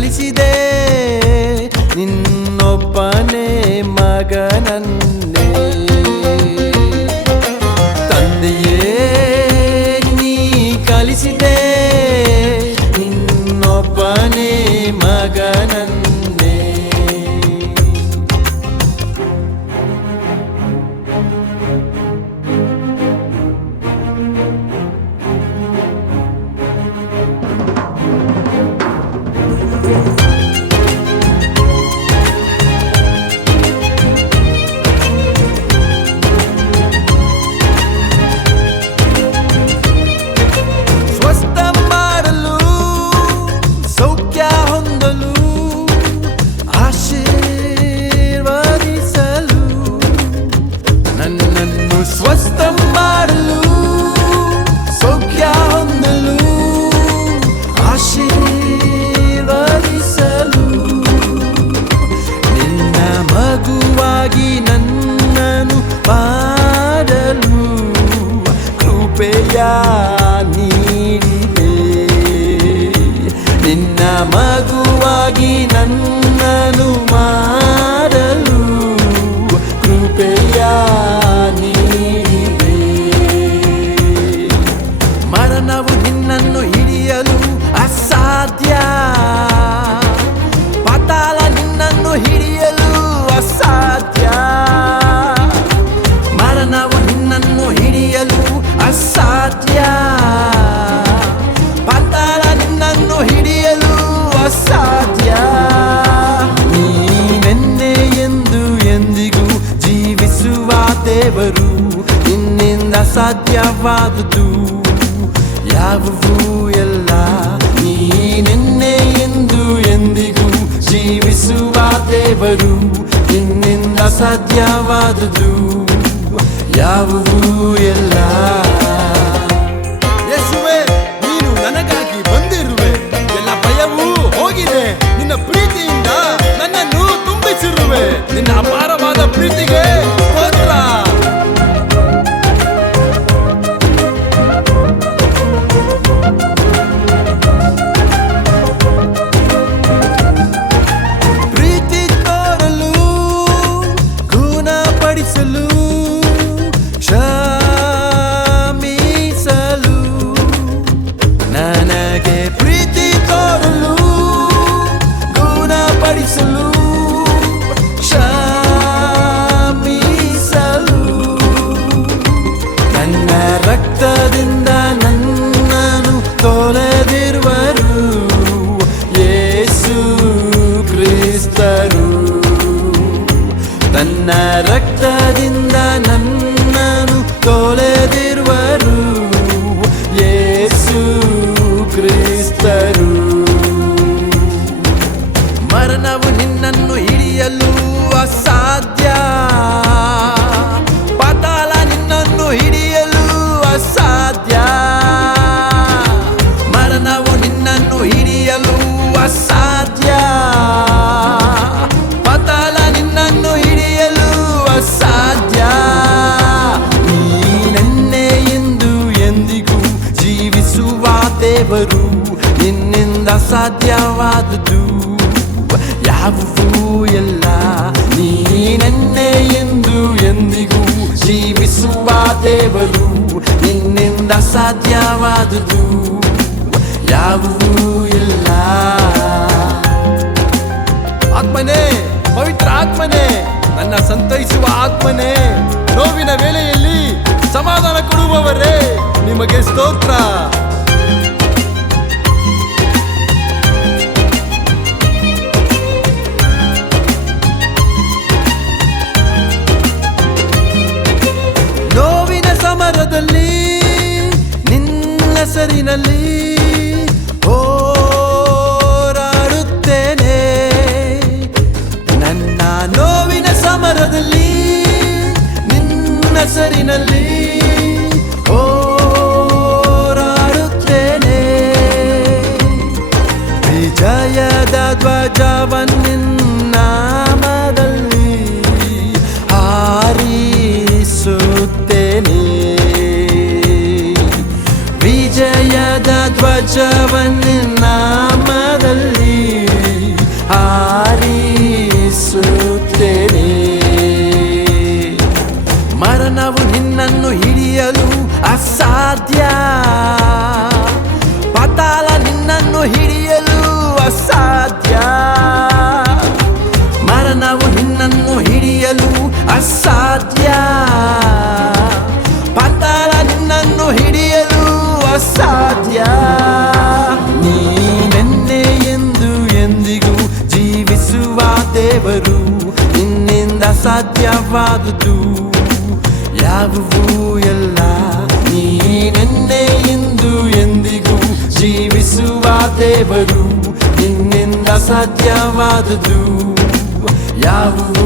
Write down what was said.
ಕಲಿಸಿದೆ ನಿನ್ನೊಬ್ಬನೇ ಮಗನನ್ನೇ. ತಂದೆಯೇ ನೀ ಕಲಿಸಿದೆ. ನಿನ್ನೊಬ್ಬನೇ ಮಗನನ್ನೇ. ಕೃಪೆಯ ನೀಡಿದೆ. ನಿನ್ನ ಮಗುವಾಗಿ ನನ್ನನು ಮಾಡಲು ನಿನ್ನನ್ನು ಹಿಡಿಯಲು ಅಸಾಧ್ಯ. ಪಾತಾಳ ನಿನ್ನನ್ನು ಹಿಡಿಯಲು ಅಸಾಧ್ಯ. ನೀನೆನ್ನೆ ಎಂದು ಎಂದಿಗೂ ಜೀವಿಸುವ ದೇವರು ನಿನ್ನಿಂದ ಸಾಧ್ಯವಾದುದು. ಯಾವುವು ಎಲ್ಲ? ನೀನೆನ್ನೆ ಎಂದು ಎಂದಿಗೂ ಜೀವಿಸುವ ದೇವರು ನಿನ್ನಿಂದ ಸಾಧ್ಯವಾದುದು. ಯಾವುವು ಎಲ್ಲ? ಯೇಸುವೆ, ನೀನು ನನಗಾಗಿ ಬಂದಿರುವೆ. ಎಲ್ಲ ಭಯವೂ ಹೋಗಿದೆ. ನಿನ್ನ ಪ್ರೀತಿಯಿಂದ ನನ್ನನ್ನು ತುಂಬಿಸಿರುವೆ. ನಿನ್ನ ಅಪಾರವಾದ ತನ್ನ ರಕ್ತದಿಂದ ನಿನ್ನಿಂದ ಸಾಧ್ಯವಾದುದು ಯಾವುದೂ ಎಲ್ಲ ನೀನೆನ್ನೆ ಎಂದು ಎಂದಿಗೂ ಜೀವಿಸುವ ದೇವರು ನಿನ್ನಿಂದ ಸಾಧ್ಯವಾದುದು ಯಾವುದೂ ಎಲ್ಲ ಆತ್ಮನೇ, ಪವಿತ್ರ ಆತ್ಮನೇ, ನನ್ನ ಸಂತೈಸುವ ಆತ್ಮನೇ, ನೋವಿನ ವೇಳೆಯಲ್ಲಿ ಸಮಾಧಾನ ಕೊಡುವವರೇ ನಿಮಗೆ ಸ್ತೋತ್ರ. ನಿನ್ನ ಸರಿನಲ್ಲಿ ಧ್ವಜವನ್ನು ನಾಮದಲ್ಲಿ ಹಾರಿಸುತ್ತೇನೆ. ಮರಣವು ನಿನ್ನನ್ನು ಹಿಡಿಯಲು ಅಸಾಧ್ಯ. ಪತಾಲ ನಿನ್ನನ್ನು ಹಿಡಿಯಲು ಅಸಾಧ್ಯ. ಮರಣವು ನಿನ್ನನ್ನು ಹಿಡಿಯಲು ಅಸಾಧ್ಯ. ನಿನ್ನಿಂದ ಸಾಧ್ಯವಾದುದು ಯಾವುವು ಎಲ್ಲ ನೀನೆನ್ನೆ ಇಂದು ಎಂದಿಗೂ ಜೀವಿಸುವ ದೇವರು ನಿನ್ನಿಂದ ಸಾಧ್ಯವಾದುದು ಯಾವುವು